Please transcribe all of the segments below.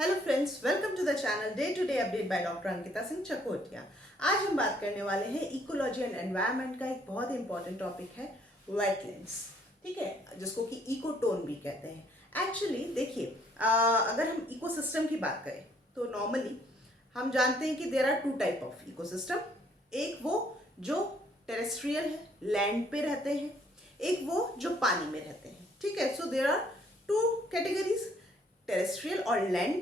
Hello friends, welcome to the channel day to day update by doctor Ankita Singh Chakotiya. आज हम बात करने वाले हैं इकोलॉजी एंड एनवायरनमेंट का एक बहुत इंपॉर्टेंट टॉपिक है वेटलैंड्स। ठीक है, जिसको कि इकोटोन भी कहते हैं। एक्चुअली देखिए, अगर हम इकोसिस्टम की बात करें तो नॉर्मली हम जानते हैं कि there are two type of ecosystem. एक वो जो टेरेस्ट्रियल है, लैंड पे रहते हैं, एक वो जो पानी में रहते हैं। ठीक है, so there are two categories, terrestrial or land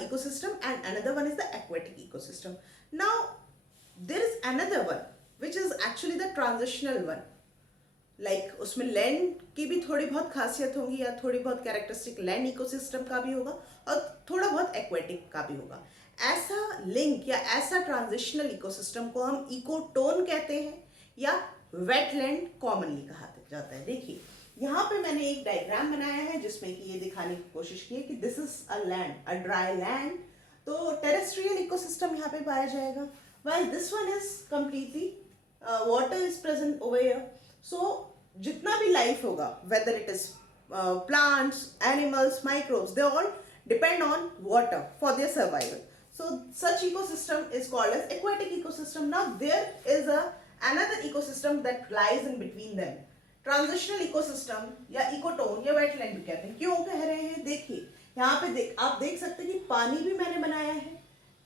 ecosystem, and another one is the aquatic ecosystem. Now there is another one which is actually the transitional one, like उसमें लैंड की भी थोड़ी बहुत खासियत होंगी या थोड़ी बहुत कैरेक्टरिस्टिक लैंड इकोसिस्टम का भी होगा और थोड़ा बहुत एक्वेटिक का भी होगा। ऐसा लिंक या ऐसा ट्रांजिशनल इकोसिस्टम को हम इकोटोन कहते हैं या वेटलैंड कॉमनली कहा जाता है। देखिए, यहाँ पे मैंने एक डायग्राम बनाया है जिसमें कि ये दिखाने की कोशिश की है कि this is a land, a dry land. तो टेरेस्ट्रियल इकोसिस्टम यहाँ पे पाया जाएगा, while this one is completely water is present over here. So जितना भी लाइफ होगा, whether it is plants, animals, microbes, they all depend on water for their survival. So such ecosystem is called as aquatic ecosystem. Now there is another ecosystem that lies in between them. Transitional ecosystem या ecotone या wetland भी कहते हैं। क्यों कह रहे हैं? देखिए, यहाँ पे आप देख सकते हैं कि पानी भी मैंने बनाया है,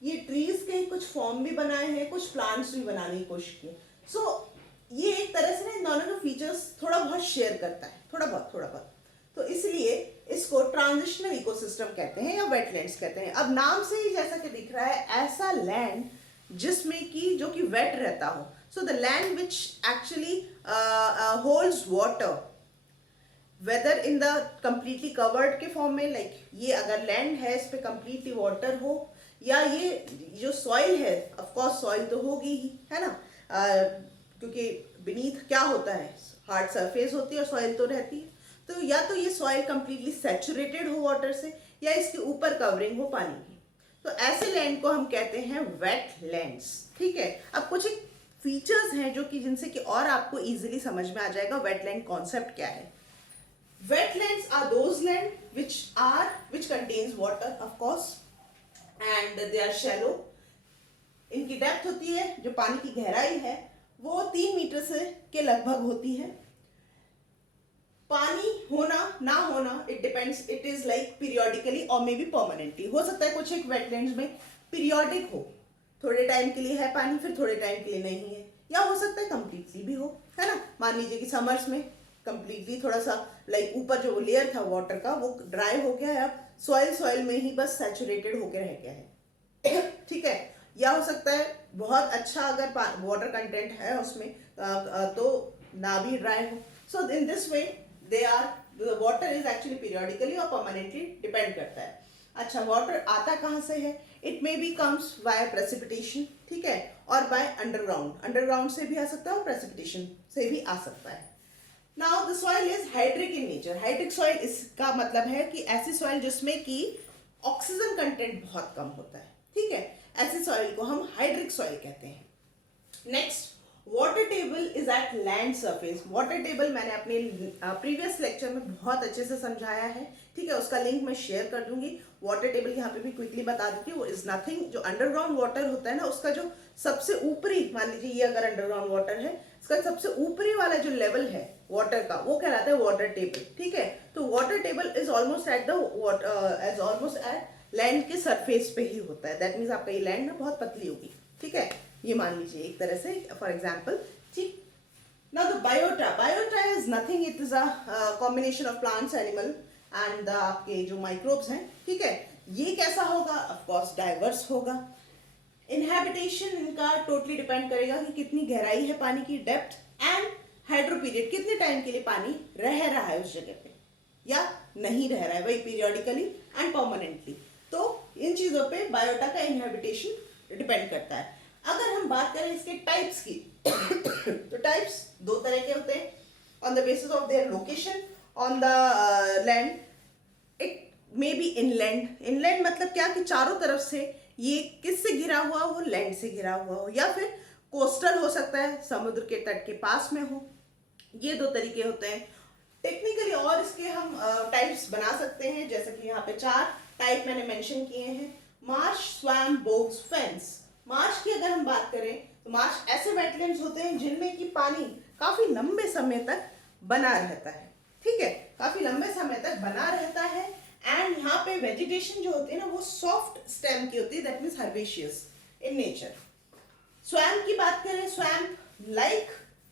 ये ट्रीज के कुछ फॉर्म भी बनाए हैं, कुछ प्लांट्स भी बनाने की कोशिश की। सो ये एक तरह से ना इन दोनों के फीचर्स थोड़ा बहुत शेयर करता है, थोड़ा बहुत। तो इसलिए इसको ट्रांजिशनल इकोसिस्टम कहते हैं या वेटलैंड्स कहते हैं। अब नाम से ही जैसा कि दिख रहा है, ऐसा लैंड जिसमें कि जो कि वेट रहता हो। So the land which actually holds water, whether in the completely covered के फॉर्म में, लाइक ये अगर लैंड है, इस पे कंप्लीटली वाटर हो, या ये जो सॉइल है, ऑफ कोर्स सॉइल तो होगी ही, है ना, क्योंकि बीनीथ क्या होता है, हार्ड सरफेस होती है और सॉइल तो रहती है। तो या तो ये सॉइल कंप्लीटली सैचुरेटेड हो वाटर से, या इसके ऊपर कवरिंग हो पानी की। तो ऐसे लैंड को हम कहते हैं वेटलैंड्स। ठीक है, अब कुछ एक फीचर्स हैं जो कि जिनसे कि और आपको इजीली समझ में आ जाएगा वेटलैंड कॉन्सेप्ट क्या है। Wetlands are those land which contains water of course and they are shallow. इनकी डेप्थ होती है, जो पानी की गहराई है, वो 3 मीटर से के लगभग होती है। पानी होना ना होना, it depends, it is like periodically और मे बी परमानेंटली। हो सकता है कुछ एक वेटलैंड्स में पीरियोडिक हो, थोड़े टाइम के लिए है पानी, फिर थोड़े टाइम के लिए नहीं है, या हो सकता है कंप्लीटली भी हो, है ना। मान लीजिए कि समर्स में कंप्लीटली थोड़ा सा लाइक ऊपर जो लेयर था वाटर का वो ड्राई हो गया है, अब सॉइल में ही बस सैचुरेटेड होकर रह गया है। ठीक है, या हो सकता है बहुत अच्छा अगर वाटर कंटेंट है उसमें तो ना भी ड्राई हो। So in this way they are, the water is actually periodically और permanently depend करता है। अच्छा, वाटर आता कहाँ से है? It may be comes via precipitation, ठीक है, और बाय अंडरग्राउंड से भी आ सकता है और प्रेसिपिटेशन से भी आ सकता है। Now the soil is hydric in nature. Hydric soil इसका मतलब है कि ऐसी सॉइल जिसमें कि ऑक्सीजन कंटेंट बहुत कम होता है। ठीक है, ऐसी सॉइल को हम हाइड्रिक सॉइल कहते हैं। Next, water table is at land surface. Water table मैंने अपने प्रीवियस लेक्चर में बहुत अच्छे से समझाया है, ठीक है, उसका लिंक मैं शेयर कर दूंगी। वाटर टेबल यहाँ पे भी क्विकली बता देती हूँ। वो इज नथिंग, जो अंडरग्राउंड वाटर होता है ना, उसका जो सबसे ऊपरी, मान लीजिए ये अगर अंडरग्राउंड वाटर है, इसका सबसे ऊपरी वाला जो लेवल है वाटर का, वो कहलाता है वाटर टेबल। ठीक है, तो water table is almost at land के सरफेस पे ही होता है। दैट मीन्स आपका ये लैंड ना बहुत पतली होगी। ठीक है, ये मान लीजिए एक तरह से फॉर एग्जाम्पल। ठीक, now the biota is nothing, it is a combination of plants, animal and आपके जो माइक्रोब्स हैं। ठीक है, ये कैसा होगा? ऑफ कोर्स डाइवर्स होगा। इनहैबिटेशन इनका टोटली डिपेंड करेगा कि कितनी गहराई है पानी की, डेप्थ, एंड हाइड्रो पीरियड, कितने टाइम के लिए पानी रह रहा है उस जगह पे या नहीं रह रहा है, वही पीरियोडिकली एंड परमानेंटली। तो इन चीजों पे बायोटा का इनहैबिटेशन डिपेंड करता है। अगर हम बात करें इसके टाइप्स की तो टाइप्स दो तरह के होते हैं, on the basis of their location on the land. It may be inland. Inland मतलब क्या कि चारों तरफ से ये किससे घिरा हुआ हो? लैंड से घिरा हुआ हो, या फिर कोस्टल हो सकता है, समुद्र के तट के पास में हो। ये दो तरीके होते हैं। टेक्निकली और इसके हम टाइप्स बना सकते हैं, जैसे कि यहाँ पे 4 टाइप मैंने मेंशन किए हैं, मार्श, स्वैम्प, बोग्स, फेंस। मार्श की अगर हम बात करें तो मार्श ऐसे वेटलैंड्स होते हैं जिनमें कि पानी काफी लंबे समय तक बना रहता है, ठीक है, काफी लंबे समय तक बना रहता है। एंड यहाँ पे वेजिटेशन जो होती है ना वो सॉफ्ट स्टेम की होती है, that means herbaceous in nature. Swamp की बात करें, स्वैम्प लाइक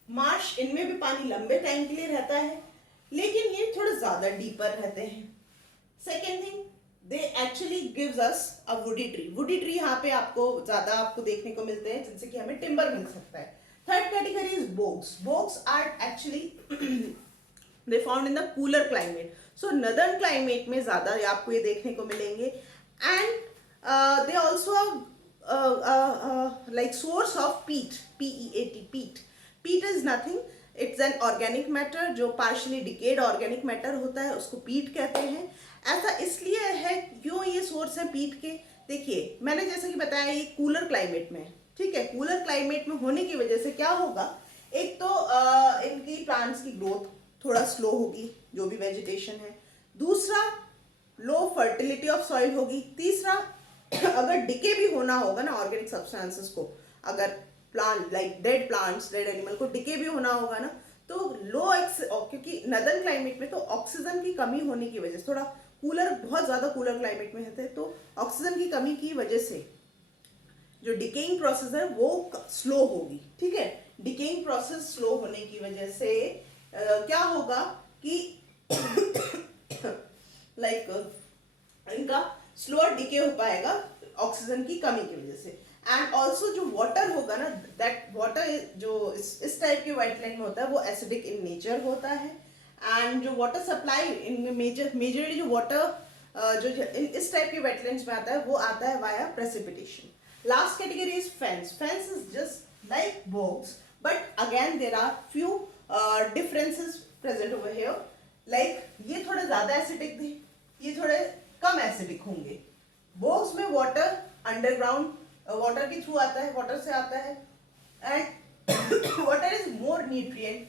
मार्श, इनमें भी पानी लंबे टाइम के लिए रहता है, लेकिन ये थोड़े ज्यादा डीपर रहते हैं। Second thing, they actually gives us a woody tree. Woody tree यहाँ पे आपको देखने को मिलते हैं जिनसे कि हमें टिम्बर मिल सकता है। Third category is bogs. Bogs are actually they found in the cooler climate, so northern climate में ज्यादा आपको ये देखने को मिलेंगे। And they also like source of peat, peat, peat. Peat is nothing, it's an organic matter जो partially decayed organic matter होता है, उसको peat कहते हैं। ऐसा इसलिए है, क्यों ये सोर्स है पीट के, देखिए मैंने जैसा कि बताया ये कूलर क्लाइमेट में, ठीक है, कूलर क्लाइमेट में होने की वजह से क्या होगा, एक तो इनकी प्लांट्स की ग्रोथ थोड़ा स्लो होगी, जो भी वेजिटेशन है। दूसरा, लो फर्टिलिटी ऑफ सॉइल होगी। तीसरा, अगर डिके भी होना होगा ना ऑर्गेनिक सब्सटेंसेस को, अगर plant like dead plants, dead animal को डिके भी होना होगा ना, तो क्योंकि नदर्न क्लाइमेट में तो ऑक्सीजन की कमी होने की वजह से, थोड़ा कूलर, बहुत ज्यादा कूलर क्लाइमेट में रहते हैं, तो ऑक्सीजन की कमी की वजह से जो डिकेइंग प्रोसेस है वो स्लो होगी, ठीक है। डिकेइंग प्रोसेस स्लो होने की वजह से क्या होगा कि लाइक इनका स्लोअर डिके हो पाएगा ऑक्सीजन की कमी की वजह से। एंड ऑल्सो जो वाटर होगा ना, दैट वाटर जो इस टाइप के वेटलैंड में होता है वो एसिडिक इन नेचर होता है। एंड जो वाटर सप्लाई इनमें मेजरली जो वाटर जो इस टाइप के वेटलैंड्स में आता है वो आता है via precipitation. Last category is fens. Fens is just like bogs, but again there are few differences present over here. Like ये थोड़े ज्यादा एसिडिक थे, ये थोड़े कम एसिडिक होंगे। बोग्स में वाटर अंडरग्राउंड वाटर के थ्रू आता है, वाटर से आता है, and water is more nutrient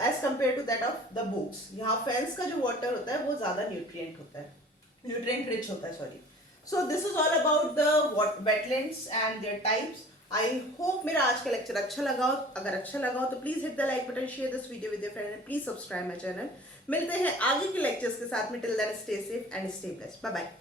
as compare to that of the bogs. यहाँ फेंस का जो वाटर होता है वो ज्यादा न्यूट्रिएंट होता है, न्यूट्रिएंट रिच होता है, sorry. So this is all about the wetlands and there types. I hope मेरा आज का लेक्चर अच्छा लगा हो। अगर अच्छा लगा हो तो please hit the like button, share this video with your friend and please subscribe my channel. मिलते हैं आगे के लेक्चर्स के साथ में। Till then stay safe and stay blessed. Bye bye.